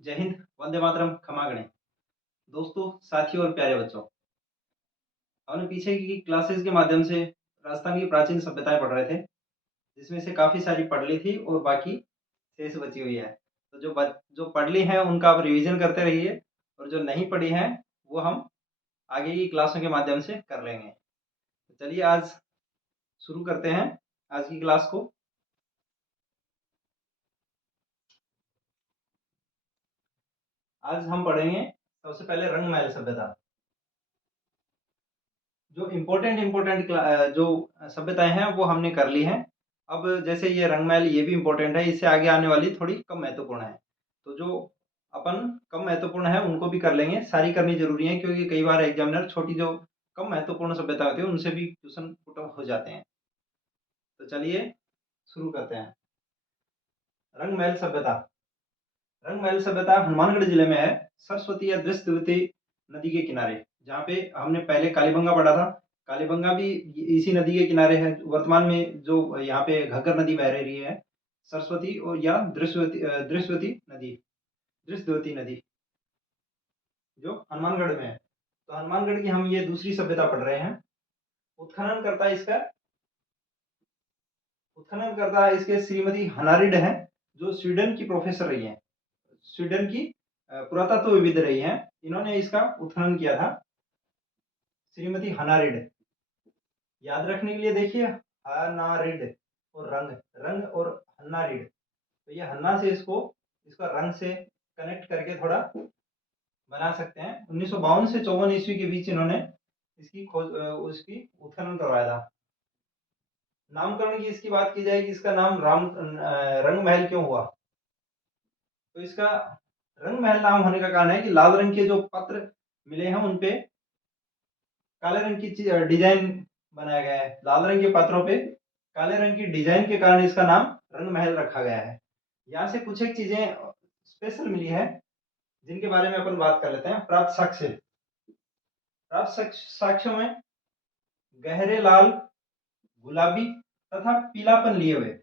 जय हिंद, वंदे मातरम, खमा गणे। दोस्तों, साथियों और प्यारे बच्चों, हमने पीछे की क्लासेस के माध्यम से राजस्थान की प्राचीन सभ्यताएं पढ़ रहे थे, जिसमें से काफ़ी सारी पढ़ ली थी और बाकी शेष बची हुई है। तो जो पढ़ ली हैं उनका आप रिवीजन करते रहिए और जो नहीं पढ़ी हैं वो हम आगे की क्लासों के माध्यम से कर लेंगे। तो चलिए आज शुरू करते हैं आज की क्लास को। आज हम पढ़ेंगे सबसे पहले रंगमहल सभ्यता। जो इम्पोर्टेंट जो सभ्यताएं हैं वो हमने कर ली हैं। अब जैसे ये रंगमहल ये भी इम्पोर्टेंट है, इससे आगे आने वाली थोड़ी कम महत्वपूर्ण है। तो जो अपन कम महत्वपूर्ण है उनको भी कर लेंगे, सारी करनी जरूरी है क्योंकि कई बार एग्जामिनर छोटी जो कम महत्वपूर्ण सभ्यता होती है उनसे भी क्वेश्चन पुट हो जाते हैं। तो चलिए शुरू करते हैं। रंगमहल सभ्यता। रंगमहल सभ्यता हनुमानगढ़ जिले में है, सरस्वती या दृष्टवती नदी के किनारे, जहाँ पे हमने पहले कालीबंगा पढ़ा था। कालीबंगा भी इसी नदी के किनारे है। वर्तमान में जो यहाँ पे घग्गर नदी बह रही है, सरस्वती और या दृश्यवती नदी, दृश्यवती नदी जो हनुमानगढ़ में है। तो हनुमानगढ़ की हम ये दूसरी सभ्यता पढ़ रहे हैं। उत्खनन करता इसके श्रीमती हनारिड है, जो स्वीडन की प्रोफेसर रही है, स्वीडन की पुरातत्वविद रही हैं। इन्होंने इसका उत्खनन किया था, श्रीमती हनारिड। याद रखने के लिए देखिए, हनारिड और रंग, रंग और हन्नारिड। तो ये हन्ना से इसका रंग से कनेक्ट करके थोड़ा बना सकते हैं। 1952 से 54 ईस्वी के बीच इन्होंने इसकी खोज उसकी उत्खनन करवाया था। नामकरण की इसकी बात की जाए कि इसका नाम रंग महल क्यों हुआ, तो इसका रंग महल नाम होने का कारण है कि लाल रंग के जो पत्र मिले हैं उनपे काले रंग की डिजाइन बनाया गया है। लाल रंग के पत्रों पे काले रंग की डिजाइन के कारण इसका नाम रंग महल रखा गया है। यहाँ से कुछ एक चीजें स्पेशल मिली है जिनके बारे में अपन बात कर लेते हैं। प्राप्त साक्ष्यों में गहरे लाल, गुलाबी तथा पीलापन लिए हुए।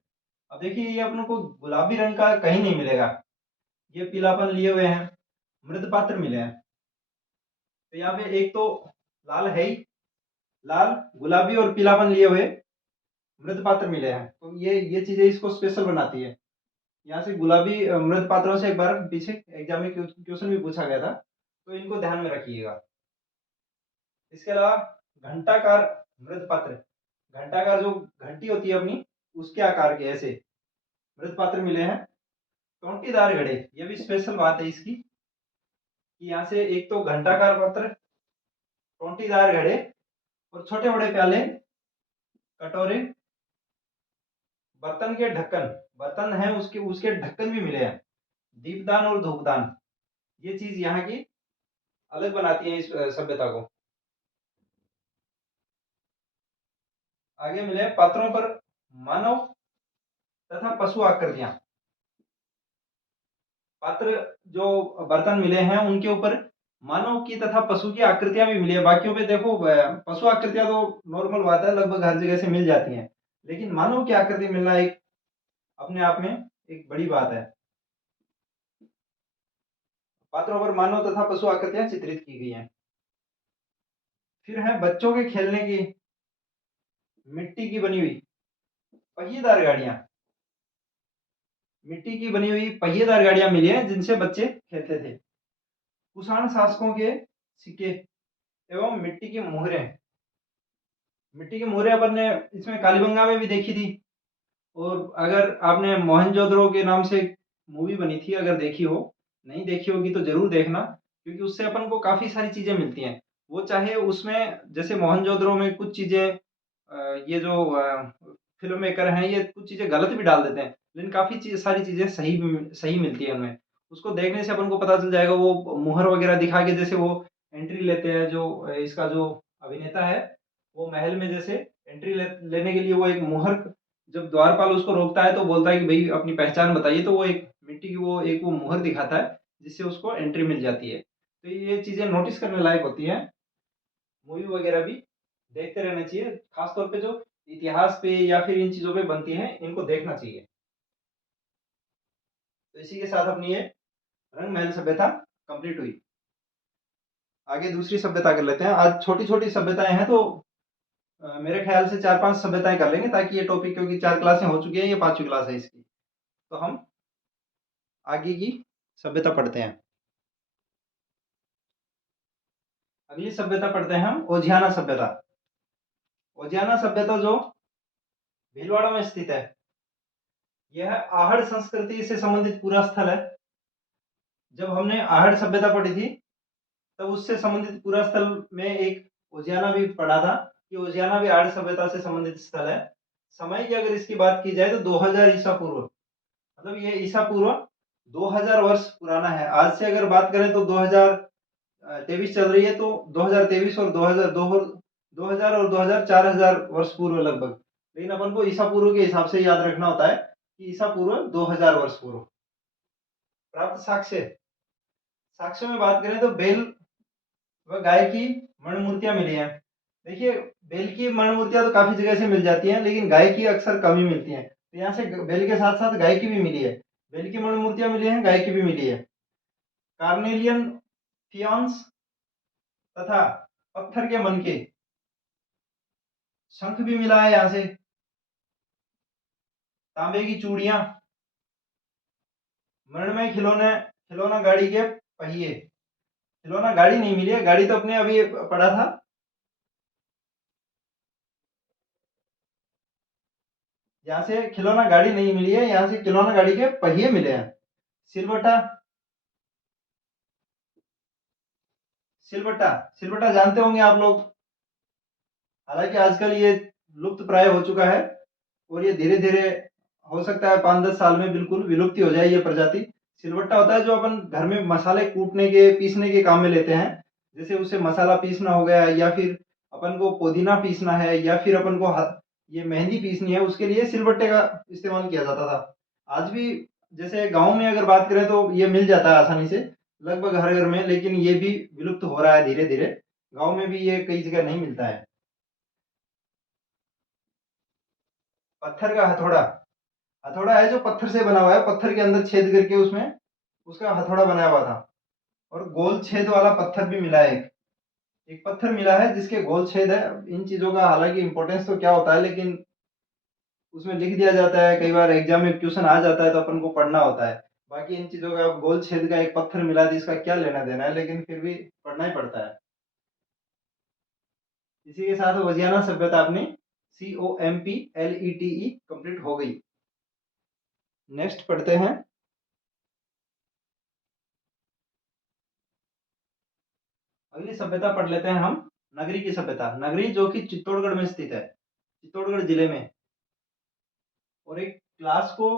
अब देखिए ये अपन को गुलाबी रंग का कहीं नहीं मिलेगा, ये पीलापन लिए हुए हैं, मृद पात्र मिले हैं। तो यहाँ पे एक तो लाल है ही, लाल, गुलाबी और पीलापन लिए हुए मृद पात्र मिले हैं। तो ये चीजें इसको स्पेशल बनाती है। यहाँ से गुलाबी मृद पात्रों से एक बार पीछे एग्जाम में क्वेश्चन भी पूछा गया था, तो इनको ध्यान में रखिएगा। इसके अलावा घंटाकार मृद पात्र, घंटाकार जो घंटी होती है अपनी उसके आकार के ऐसे मृद पात्र मिले हैं। टोंटीदार घड़े, ये भी स्पेशल बात है इसकी कि यहाँ से एक तो घंटाकार पत्र, टोंटीदार घड़े और छोटे बड़े प्याले, कटोरे, बर्तन के ढक्कन, बर्तन है उसके उसके ढक्कन भी मिले हैं, दीपदान और धूपदान। ये चीज यहाँ की अलग बनाती है इस सभ्यता को। आगे मिले पात्रों पर मानव तथा पशु आकृतियां। पात्र जो बर्तन मिले हैं उनके ऊपर मानव की तथा पशु की आकृतियां भी मिली है। बाकियों पे देखो पशु आकृतियां तो नॉर्मल बात है, लगभग हर जगह से मिल जाती हैं, लेकिन मानव की आकृति मिलना एक अपने आप में एक बड़ी बात है। पात्रों पर मानव तथा पशु आकृतियां चित्रित की गई हैं। फिर है बच्चों के खेलने की मिट्टी की बनी हुई पहिएदार गाड़ियां, मिट्टी की बनी हुई पहिएदार गाड़ियां मिली हैं जिनसे बच्चे खेलते थे। कुषाण शासकों के सिक्के एवं मिट्टी की मोहरें अपन ने इसमें कालीबंगा में भी देखी थी। और अगर आपने मोहनजोदड़ो के नाम से मूवी बनी थी, अगर देखी हो, नहीं देखी होगी तो जरूर देखना, क्योंकि उससे अपन को काफी सारी चीजें मिलती हैं। वो चाहे उसमें जैसे मोहनजोदड़ो में कुछ चीजें ये जो फिल्म मेकर हैं ये कुछ चीजें गलत भी डाल देते हैं, लेकिन सारी चीजें सही मिलती है उनमें। उसको देखने से अपन को पता चल जाएगा। वो मुहर वगैरह दिखा के जैसे वो एंट्री लेते हैं, जो इसका जो अभिनेता है वो महल में जैसे एंट्री लेने के लिए वो एक मुहर, जब द्वारपाल उसको रोकता है तो बोलता है कि भाई अपनी पहचान बताइए, तो वो एक मिट्टी की वो मुहर दिखाता है जिससे उसको एंट्री मिल जाती है। तो ये चीजें नोटिस करने लायक होती हैं। मूवी वगैरह भी देखते रहना चाहिए, खासतौर पे जो इतिहास पे या फिर इन चीजों पे बनती हैं इनको देखना चाहिए। तो इसी के साथ अपनी ये रंग महल सभ्यता कंप्लीट हुई। आगे दूसरी सभ्यता कर लेते हैं। आज छोटी छोटी सभ्यताएं हैं तो मेरे ख्याल से 4-5 सभ्यताएं कर लेंगे, ताकि ये टॉपिक, क्योंकि 4 क्लासें हो चुकी हैं, ये 5वीं क्लास है इसकी। तो हम आगे की सभ्यता पढ़ते हैं। अगली सभ्यता पढ़ते हैं हम ओजियाना सभ्यता। ओजियाना सभ्यता जो भीलवाड़ा में स्थित है, यह आहड़ संस्कृति से संबंधित पूरा स्थल है। जब हमने आहड़ सभ्यता पढ़ी थी, तब उससे संबंधित पूरा स्थल में एक उजियाना भी पढ़ा था कि उजियाना भी आहड़ सभ्यता से संबंधित स्थल है। समय की अगर इसकी बात की जाए तो 2000 ईसा पूर्व, मतलब ये ईसा पूर्व 2000 वर्ष पुराना है। आज से अगर बात करें तो 2023 चल रही है, तो 2023 और 2000 और 2000 4000 वर्ष पूर्व लगभग। लेकिन अपन को ईसा पूर्व के हिसाब से याद रखना होता है कि ईसा पूर्व 2000 वर्ष पूर्व। प्राप्त साक्ष्य, साक्ष्यों में बात करें तो बेल व गाय की मणिमूर्तियां मिली हैं। देखिए, बेल की मणिमूर्तियां तो काफी जगह से मिल जाती हैं, लेकिन गाय की अक्सर कम ही मिलती हैं। तो यहाँ से बेल के साथ साथ गाय की भी मिली है। बेल की मणिमूर्तियां मिली हैं, गाय की भी मिली है। कार्नेलियन फियॉन्स तथा पत्थर के मनके, शंख भी मिला है यहाँ से। तांबे की चूड़ियां, मृणमय खिलौने, खिलौना गाड़ी के पहिए। खिलौना गाड़ी नहीं मिली है, गाड़ी तो अपने अभी पढ़ा था। यहाँ से खिलौना गाड़ी नहीं मिली है, यहाँ से खिलौना गाड़ी के पहिए मिले हैं। सिलबट्टा, सिलबट्टा, सिलबट्टा जानते होंगे आप लोग। हालांकि आजकल ये लुप्त प्राय हो चुका है, और ये धीरे धीरे हो सकता है 5-10 साल में बिल्कुल विलुप्ति हो जाए ये प्रजाति। सिलबट्टा होता है जो अपन घर में मसाले कूटने के, पीसने के काम में लेते हैं। जैसे उसे मसाला पीसना हो गया, या फिर अपन को पुदीना पीसना है, या फिर अपन को ये मेहंदी पीसनी है, उसके लिए सिलबट्टे का इस्तेमाल किया जाता था। आज भी जैसे गाँव में अगर बात करें तो ये मिल जाता है आसानी से, लगभग हर घर में, लेकिन ये भी विलुप्त हो रहा है धीरे धीरे। गाँव में भी ये कई जगह नहीं मिलता है। पत्थर का हथौड़ा, हथौड़ा है जो पत्थर से बना हुआ है, पत्थर के अंदर छेद करके उसमें उसका हथौड़ा बनाया हुआ था। और गोल छेद वाला पत्थर भी मिला है। एक एक पत्थर मिला है जिसके गोल छेद है। इन चीजों का हालांकि इंपॉर्टेंस तो क्या होता है, लेकिन उसमें लिख दिया जाता है, कई बार एग्जाम में क्वेश्चन आ जाता है तो अपन को पढ़ना होता है। बाकी इन चीजों का, गोल छेद का एक पत्थर मिला है जिसका क्या लेना देना है, लेकिन फिर भी पढ़ना ही पड़ता है। इसी के साथ वजियाना सभ्यता अपनी COMPLETE कंप्लीट हो गई। नेक्स्ट पढ़ते हैं। अगली सभ्यता पढ़ लेते हैं हम, नगरी की सभ्यता। नगरी जो कि चित्तौड़गढ़ में स्थित है, चित्तौड़गढ़ जिले में। और एक क्लास को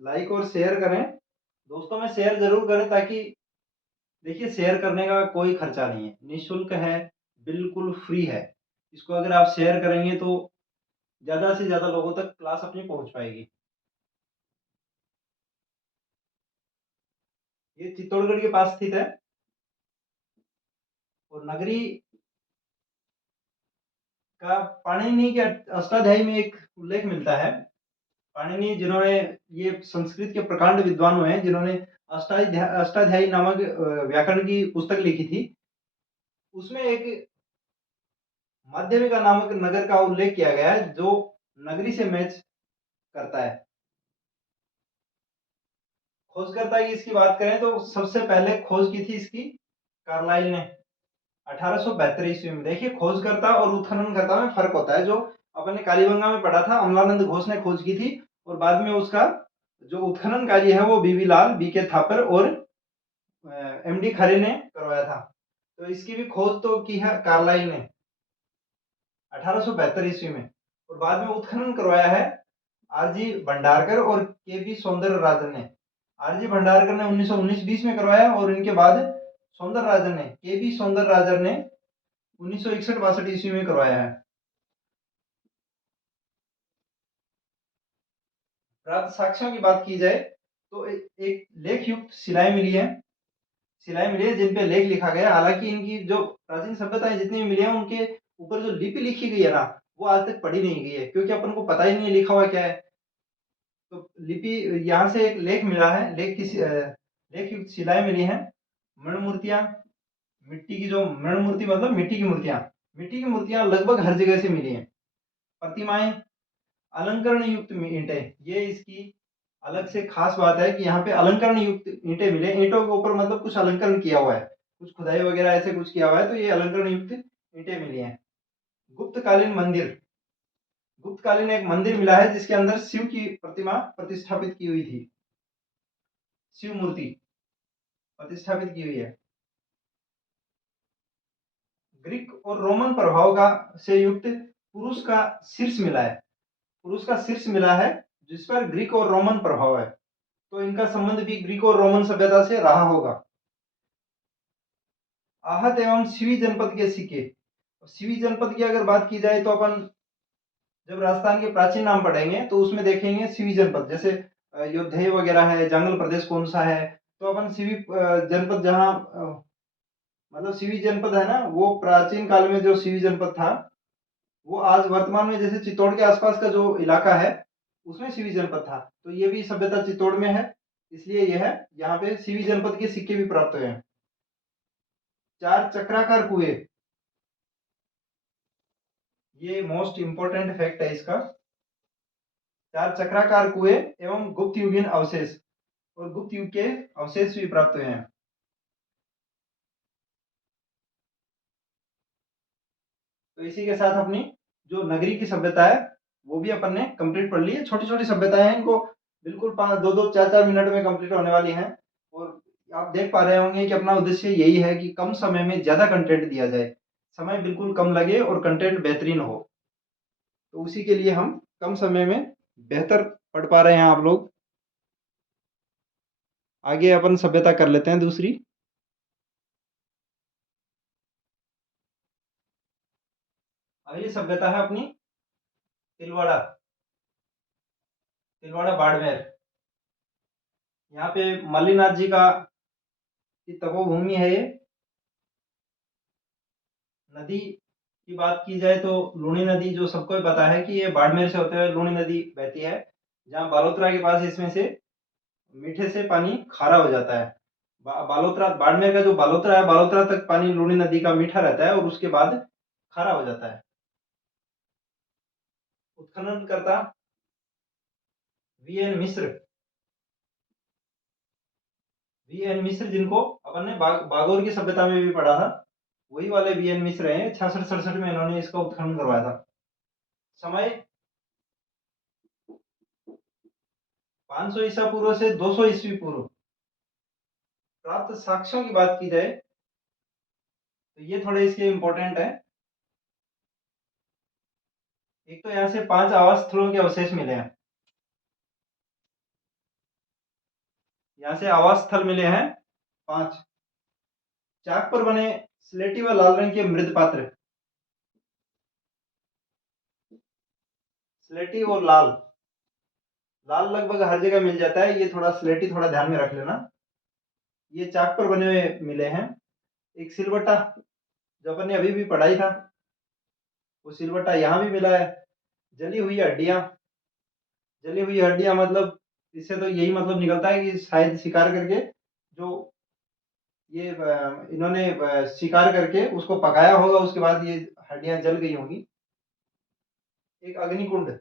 लाइक और शेयर करें, दोस्तों में शेयर जरूर करें, ताकि देखिए, शेयर करने का कोई खर्चा नहीं है, निःशुल्क है, बिल्कुल फ्री है। इसको अगर आप शेयर करेंगे तो ज्यादा से ज्यादा लोगों तक क्लास अपनी पहुंच पाएगी। ये चित्तौड़गढ़ के पास स्थित है। और नगरी का पाणिनि के अष्टाध्यायी में एक उल्लेख मिलता है। पाणिनि, जिन्होंने, ये संस्कृत के प्रकांड विद्वान हुए हैं, जिन्होंने अष्टाध्यायी नामक व्याकरण की पुस्तक लिखी थी। उसमें एक माध्यमिका नामक नगर का उल्लेख किया गया है, जो नगरी से मैच करता है। खोजकर्ता की इसकी बात करें तो सबसे पहले खोज की थी इसकी कार्लाइल ने 1872 ईस्वी में। देखिए, खोजकर्ता और उत्खननकर्ता में फर्क होता है। जो अपन ने कालीबंगा में पढ़ा था, अमलानंद घोष ने खोज की थी, और बाद में उसका जो उत्खनन कार्य है वो बीवी लाल, BK थापर और MD खरे ने करवाया था। तो इसकी भी खोज तो की है कार्लाइल ने 1872 ईस्वी में। और बाद में उत्खनन करवाया है RG भंडारकर और KV सौंदरराजन ने। RG भंडारकर ने 1919-20 में करवाया, और इनके बाद सौंदरराजन ने, KV सौंदरराजन ने 1961-62 ईस्वी में करवाया है। प्राप्त साक्ष्यों की बात की जाए तो एक लेख युक्त शिलाएं मिली है, शिलाएं मिली है जिन पे लेख लिखा गया। हालांकि इनकी जो प्राचीन सभ्यताएं जितनी भी मिली है, उनके ऊपर जो लिपि लिखी गई है ना, वो आज तक पढ़ी नहीं गई है, क्योंकि अपन को पता ही नहीं है लिखा हुआ क्या है। तो लिपि, यहाँ से एक लेख मिला है, लेख की लेख युक्त शिलाएं मिली हैं। मृण मूर्तियां, मिट्टी की जो मृण मूर्ति मतलब मिट्टी की मूर्तियां लगभग हर जगह से मिली हैं। प्रतिमाएं, अलंकरण युक्त ईंटें, ये इसकी अलग से खास बात है कि यहाँ पे अलंकरण युक्त ईंटें मिले। ईंटों के ऊपर मतलब कुछ अलंकरण किया हुआ है, कुछ खुदाई वगैरह ऐसे कुछ किया हुआ है, तो ये अलंकरण युक्त ईंटें मिली हैं। गुप्तकालीन मंदिर, गुप्तकालीन एक मंदिर मिला है जिसके अंदर शिव की प्रतिमा प्रतिष्ठापित की हुई थी, शिव मूर्ति प्रतिष्ठापित की हुई है। ग्रीक और रोमन प्रभाव का से युक्त पुरुष का शीर्ष मिला है, पुरुष का शीर्ष मिला है जिस पर ग्रीक और रोमन प्रभाव है, तो इनका संबंध भी ग्रीक और रोमन सभ्यता से रहा होगा। आहत एवं शिवी जनपद के सिक्के, शिवी जनपद की अगर बात की जाए तो अपन जब राजस्थान के प्राचीन नाम पढ़ेंगे तो उसमें देखेंगे शिवी जनपद, जैसे योद्धे वगैरह है, जंगल प्रदेश कौन सा है, तो अपन शिवी जनपद जहाँ मतलब शिवी जनपद है ना, वो प्राचीन काल में जो शिवी जनपद था वो आज वर्तमान में जैसे चित्तौड़ के आसपास का जो इलाका है उसमें शिवी जनपद था, तो ये भी सभ्यता चित्तौड़ में है, इसलिए यह है यहाँ पे शिवी जनपद के सिक्के भी प्राप्त हुए हैं। 4 चक्राकार कुएं, ये मोस्ट इंपोर्टेंट फैक्ट है इसका। 4 चक्राकार कुएं एवं गुप्त युगीन अवशेष, और गुप्त युग के अवशेष भी प्राप्त हुए हैं। तो इसी के साथ अपनी जो नगरी की सभ्यता है वो भी अपन ने कंप्लीट पढ़ ली है। छोटी छोटी सभ्यताएं हैं, इनको बिल्कुल 5 2 2 4 4 मिनट में कंप्लीट होने वाली हैं। और आप देख पा रहे होंगे कि अपना उद्देश्य यही है कि कम समय में ज्यादा कंटेंट दिया जाए, समय बिल्कुल कम लगे और कंटेंट बेहतरीन हो, तो उसी के लिए हम कम समय में बेहतर पढ़ पा रहे हैं आप लोग। आगे अपन सभ्यता कर लेते हैं दूसरी। अगली सभ्यता है अपनी तिलवाड़ा, तिलवाड़ा बाड़मेर। यहाँ पे मल्लीनाथ जी का की तपोभूमि है ये। नदी की बात की जाए तो लूणी नदी, जो सबको पता है कि ये बाड़मेर से होते हुए लूणी नदी बहती है, जहाँ बालोतरा के पास इसमें से मीठे से पानी खारा हो जाता है। बालोतरा, बाड़मेर का जो बालोतरा है, बालोतरा तक पानी लूणी नदी का मीठा रहता है और उसके बाद खारा हो जाता है। उत्खनन करता वी एन मिश्र, वी एन मिश्र जिनको अपन ने बागोर की सभ्यता में भी पढ़ा था, वही वाले वी एन मिश्र हैं। 66 67 में इन्होंने इसका उत्खनन करवाया था। समय 500 ईसा पूर्व से 200 ईस्वी पूर्व। प्राप्त साक्ष्यों की बात की जाए तो ये थोड़े इसके इंपॉर्टेंट है। एक तो यहाँ से 5 आवास स्थलों के अवशेष मिले हैं, यहाँ से आवास स्थल मिले हैं 5। चाक पर बने स्लेटी व लाल रंग के मृद पात्र, स्लेटी और लाल, लाल लगभग हर जगह मिल जाता है, ये थोड़ा स्लेटी थोड़ा ध्यान में रख लेना। ये चाक पर बने हुए मिले हैं। एक सिलवट्टा, जो अपन ने अभी भी पढ़ाई था, वो सिलवट्टा यहाँ भी मिला है। जली हुई हड्डियां, जली हुई हड्डियां मतलब इससे तो यही मतलब निकलता है कि शायद शिकार करके जो ये इन्होंने शिकार करके उसको पकाया होगा, उसके बाद ये हड्डियां जल गई होंगी। एक अग्निकुंड,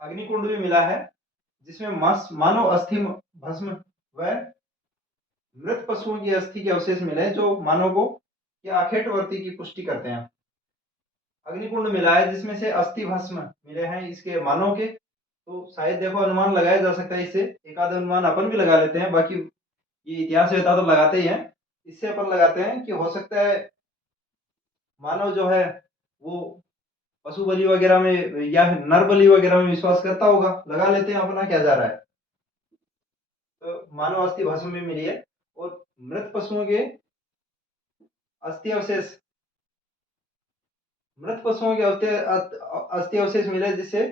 अग्निकुंड भी मिला है जिसमें मानव अस्थि भस्म व मृत पशुओं की अस्थि के अवशेष मिले हैं, जो मानव को या आखेटवर्ती की पुष्टि करते हैं। अग्निकुंड मिला है जिसमें से अस्थि भस्म मिले हैं इसके मानव के, तो शायद देखो अनुमान लगाया जा सकता है, इससे एक आध अनुमान अपन भी लगा लेते हैं, बाकी ये इतिहास वेता तो लगाते ही हैं। इससे अपन लगाते हैं कि हो सकता है मानव जो है वो पशु बलि वगैरह में या नर बलि वगैरह में विश्वास करता होगा, लगा लेते हैं अपना क्या जा रहा है। तो मानव अस्थि भस्म भी मिली है। और मृत पशुओं के अस्थि अवशेष, मृत पशुओं के अस्थि अवशेष मिले जिससे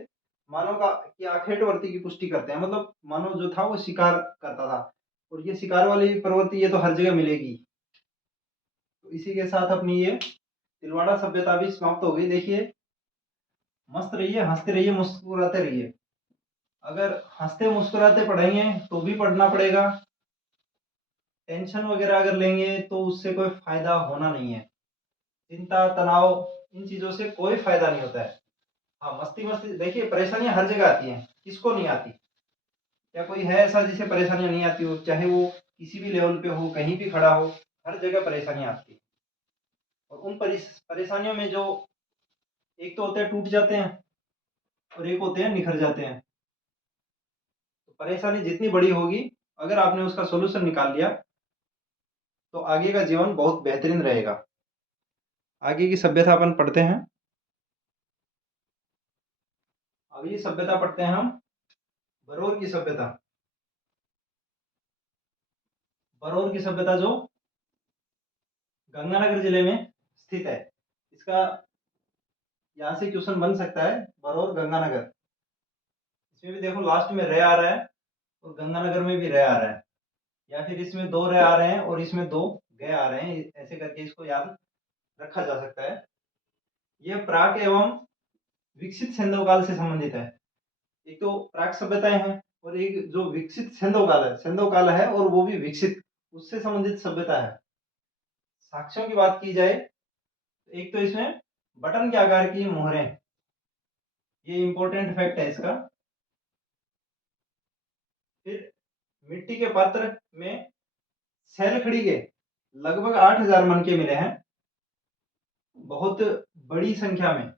मानव का की आखेटवर्ती की पुष्टि करते हैं, मतलब मानव जो था वो शिकार करता था, और ये शिकार वाली प्रवृत्ति ये तो हर जगह मिलेगी। तो इसी के साथ अपनी ये तिलवाड़ा सभ्यता भी समाप्त हो गई। देखिए, मस्त रहिए, हंसते रहिए, मुस्कुराते रहिए। अगर हंसते मुस्कुराते पढ़ेंगे तो भी पढ़ना पड़ेगा, टेंशन वगैरह अगर लेंगे तो उससे कोई फायदा होना नहीं है। चिंता तनाव इन चीजों से कोई फायदा नहीं होता है। हाँ, मस्ती मस्ती देखिए, परेशानियां हर जगह आती हैं, किसको नहीं आती? क्या कोई है ऐसा जिसे परेशानियां नहीं आती हो? चाहे वो किसी भी लेवल पे हो, कहीं भी खड़ा हो, हर जगह परेशानियां आती है। और उन परेशानियों में जो एक तो होते हैं टूट जाते हैं, और एक होते हैं निखर जाते हैं। तो परेशानी जितनी बड़ी होगी, अगर आपने उसका सोल्यूशन निकाल लिया तो आगे का जीवन बहुत बेहतरीन रहेगा। आगे की सभ्यता अपन पढ़ते हैं। अगली सभ्यता पढ़ते हैं हम, बरौर की सभ्यता। बरौर की सभ्यता जो गंगानगर जिले में स्थित है। इसका यहाँ से क्वेश्चन बन सकता है, बरौर गंगानगर। इसमें भी देखो लास्ट में रे आ रहा है, और गंगानगर में भी रे आ रहा है, या फिर इसमें दो रे आ रहे हैं और इसमें दो गए आ रहे हैं, ऐसे करके इसको याद रखा जा सकता है। यह प्राक एवं विकसित सिंधु काल से संबंधित है। एक तो प्राक सभ्यताएं हैं, और एक जो विकसित सिंधु काल है, सिंधु काल है और वो भी विकसित, उससे संबंधित सभ्यता है। साक्ष्यों की बात की जाए तो एक तो इसमें बटन के आकार की मोहरें, ये इंपॉर्टेंट फैक्ट है इसका। फिर मिट्टी के पात्र में सैलखड़ी के लगभग 8,000 मन के मिले हैं। बहुत बड़ी संख्या में,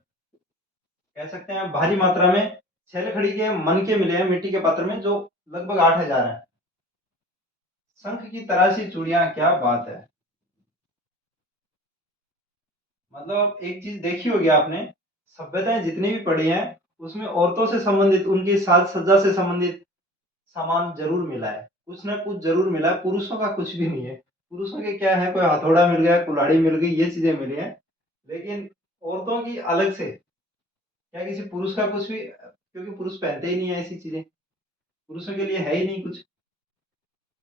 कह सकते हैं भारी मात्रा में सैलखड़ी के मन के मिले हैं मिट्टी के पात्र में, जो लगभग 8,000 है। शंख की तराशी चूड़ियां, क्या बात है! मतलब एक चीज देखी होगी आपने, सभ्यताएं जितनी भी पड़ी हैं उसमें औरतों से संबंधित, उनकी साज सज्जा से संबंधित सामान जरूर मिला है, कुछ ना कुछ जरूर मिला है। पुरुषों का कुछ भी नहीं है। पुरुषों के क्या है, कोई हथौड़ा मिल गया, कुल्हाड़ी मिल गई, ये चीजें मिली हैं। लेकिन औरतों की अलग से, क्या किसी पुरुष का कुछ भी, क्योंकि पुरुष पहनते ही नहीं है ऐसी चीजें, पुरुषों के लिए है ही नहीं कुछ,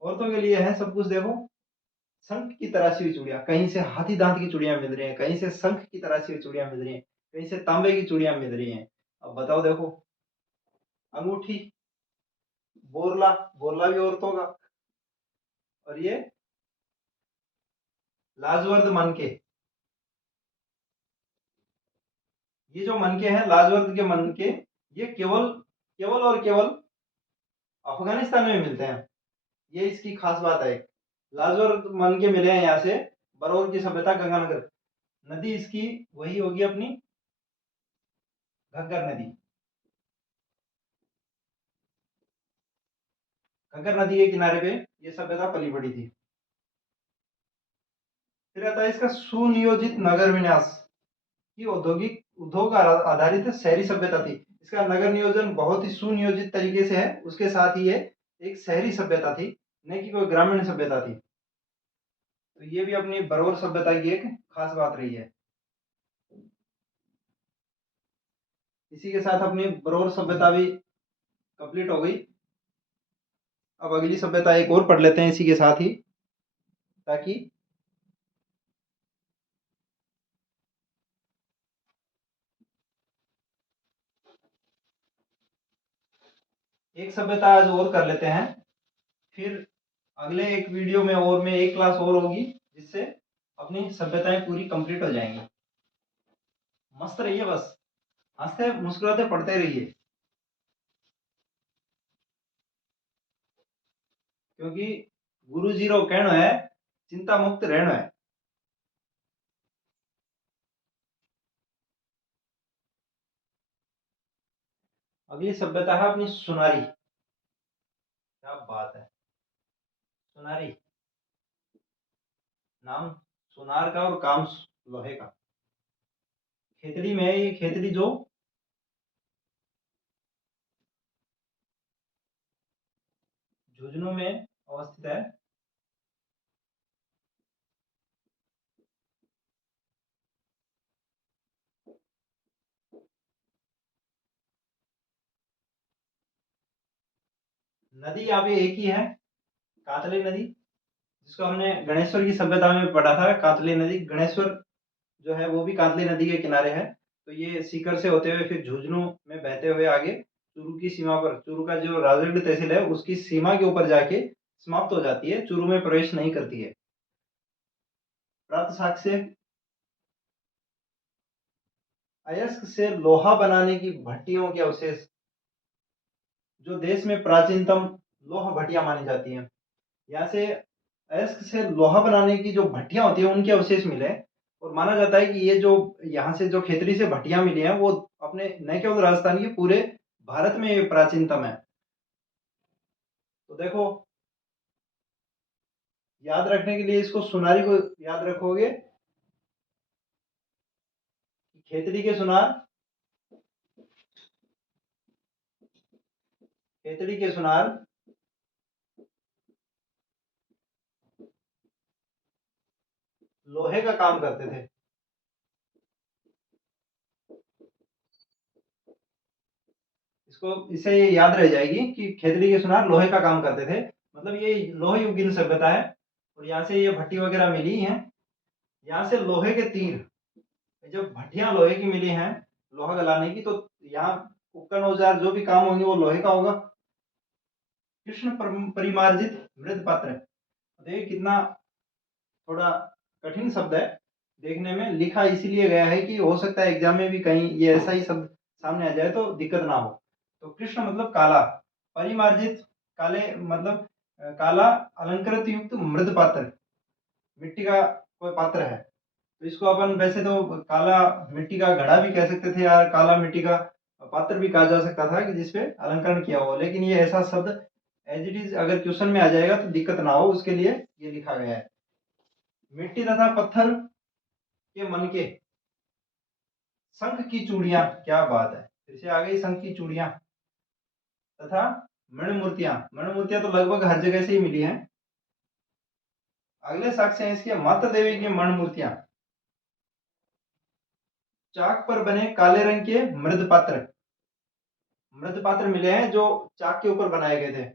औरतों के लिए है सब कुछ। देखो, शंख की तराशी हुई चूड़ियां, कहीं से हाथी दांत की चूड़ियां मिल रही हैं, कहीं से शंख की तराशी हुई चूड़ियां मिल रही हैं, कहीं से तांबे की चूड़ियां मिल रही हैं। अब बताओ, देखो, अंगूठी, बोरला, बोरला भी औरतों का। और ये लाजवर्द मनके, ये जो मनके हैं, लाजवर्द के मनके, ये केवल केवल और केवल अफगानिस्तान में मिलते हैं। ये इसकी खास बात है। लाजवर्द मनके मिले हैं यहाँ से, बरौर की सभ्यता, गंगानगर। नदी इसकी वही होगी अपनी, घग्गर नदी। घग्गर नदी के किनारे पे ये सभ्यता पली बड़ी थी। फिर आता है इसका सुनियोजित नगर विन्यास। की औद्योगिक उद्योग आधारित शहरी सभ्यता थी। इसका नगर नियोजन बहुत ही सुनियोजित तरीके से है, उसके साथ ही ये एक शहरी सभ्यता थी, न कि कोई ग्रामीण सभ्यता थी। तो ये भी अपनी बरौर सभ्यता की एक खास बात रही है। इसी के साथ अपनी बरौर सभ्यता भी कंप्लीट हो गई। अब अगली सभ्यता एक और पढ़ लेते हैं इसी के साथ ही, ताकि एक सभ्यता आज और कर लेते हैं। फिर अगले एक वीडियो में और में एक क्लास और होगी, जिससे अपनी सभ्यताएं पूरी कंप्लीट हो जाएंगी। मस्त रहिए, बस हंसते मुस्कुराते पढ़ते रहिए, क्योंकि गुरु जी रो कहना है, चिंता मुक्त रहना है। अगली सभ्यता है अपनी सुनारी। क्या बात है! सुनारी, नाम सुनार का और काम लोहे का। खेतड़ी में है ये, खेतड़ी जो झुंझुनू में अवस्थित है। नदी यहाँ पे एक ही है, कातली नदी, जिसको हमने गणेश्वर की सभ्यता में पढ़ा था। कातली नदी, गणेश्वर जो है वो भी कातली नदी के किनारे है। तो ये सीकर से होते हुए फिर झुंझुनू में बहते हुए आगे चूरू की सीमा पर, चूरू का जो राजगढ़ तहसील है उसकी सीमा के ऊपर जाके समाप्त हो जाती है, चूरू में प्रवेश नहीं करती है। प्राप्त साक्ष्य, अयस्क से लोहा बनाने की भट्टियों के अवशेष, जो देश में प्राचीनतम लोहा भट्टियां मानी जाती हैं, यहाँ से अयस्क से लोहा बनाने की जो भट्टियां होती हैं उनके अवशेष मिले। और माना जाता है कि ये जो यहाँ से जो खेतड़ी से भट्टियां मिली हैं वो अपने न केवल राजस्थान की, पूरे भारत में ये प्राचीनतम है। तो देखो, याद रखने के लिए इसको सुनारी को याद रखोगे, खेतड़ी के सुनार, खेतड़ी के सुनार लोहे का काम करते थे। इसको, इससे ये याद रह जाएगी कि खेतड़ी के सुनार लोहे का काम करते थे, मतलब ये लोह युगीन सभ्यता है। और यहाँ से ये भट्टी वगैरह मिली हैं, यहाँ से लोहे के तीर, जब भट्टियां लोहे की मिली हैं लोहा गलाने की, तो यहाँ उपकरण औजार जो भी काम होंगे वो लोहे का होगा। कृष्ण परिमार्जित मृद पात्र, देखिए कितना थोड़ा कठिन शब्द है देखने में, लिखा इसीलिए गया है कि हो सकता है एग्जाम में भी कहीं ये ऐसा ही शब्द सामने आ जाए तो दिक्कत ना हो। तो कृष्ण मतलब काला, परिमार्जित काले मतलब काला अलंकृत युक्त मृद पात्र, मिट्टी का कोई पात्र है। तो इसको अपन वैसे तो काला मिट्टी का घड़ा भी कह सकते थे, या काला मिट्टी का पात्र भी कहा जा सकता था कि जिसपे अलंकरण किया हो, लेकिन ये ऐसा शब्द एज इट इज अगर क्वेश्चन में आ जाएगा तो दिक्कत ना हो, उसके लिए ये लिखा गया है। मिट्टी तथा पत्थर के मन के, शंख की चूड़ियां, क्या बात है, फिर से आ गई शंख की चूड़ियां, तथा मणिमूर्तियां, मणिमूर्तियां तो लगभग हर जगह से ही मिली हैं। अगले साक्ष्य हैं इसके, माता देवी की मणिमूर्तियां, चाक पर बने काले रंग के मृद पात्र, मृद पात्र मिले हैं जो चाक के ऊपर बनाए गए थे,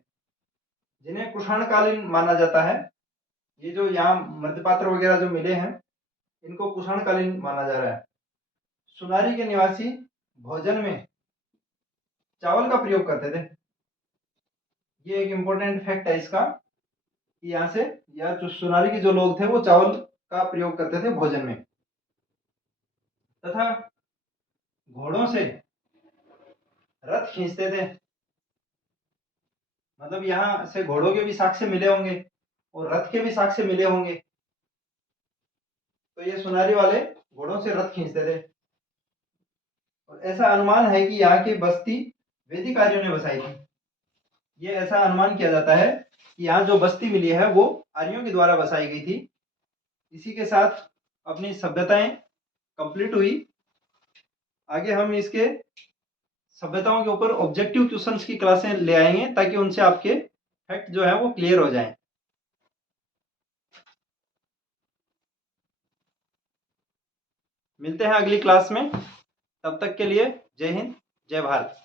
जिन्हें कुषाणकालीन माना जाता है। ये जो यहाँ मृद पात्र वगैरह जो मिले हैं इनको कुषाणकालीन माना जा रहा है। सुनारी के निवासी भोजन में चावल का प्रयोग करते थे, ये एक इंपॉर्टेंट फैक्ट है इसका, कि यहाँ से या जो सुनारी के जो लोग थे वो चावल का प्रयोग करते थे भोजन में। तथा घोड़ों से रथ खींचते थे, मतलब यहाँ से घोड़ों के भी साक्ष्य मिले होंगे और रथ के भी साक्ष्य मिले होंगे। तो ये सुनारी वाले घोड़ों से रथ खींचते थे। और ऐसा अनुमान है कि यहाँ की बस्ती वैदिक आर्यों ने बसाई थी, ये ऐसा अनुमान किया जाता है कि यहाँ जो बस्ती मिली है वो आर्यों के द्वारा बसाई गई थी। इसी के साथ अपनी सभ्यताएं कंप्लीट हुई। आगे हम इसके सभ्यताओं के ऊपर ऑब्जेक्टिव क्वेश्चंस की क्लासें ले आएंगे ताकि उनसे आपके फैक्ट जो है वो क्लियर हो जाएं। मिलते हैं अगली क्लास में, तब तक के लिए जय हिंद, जय भारत।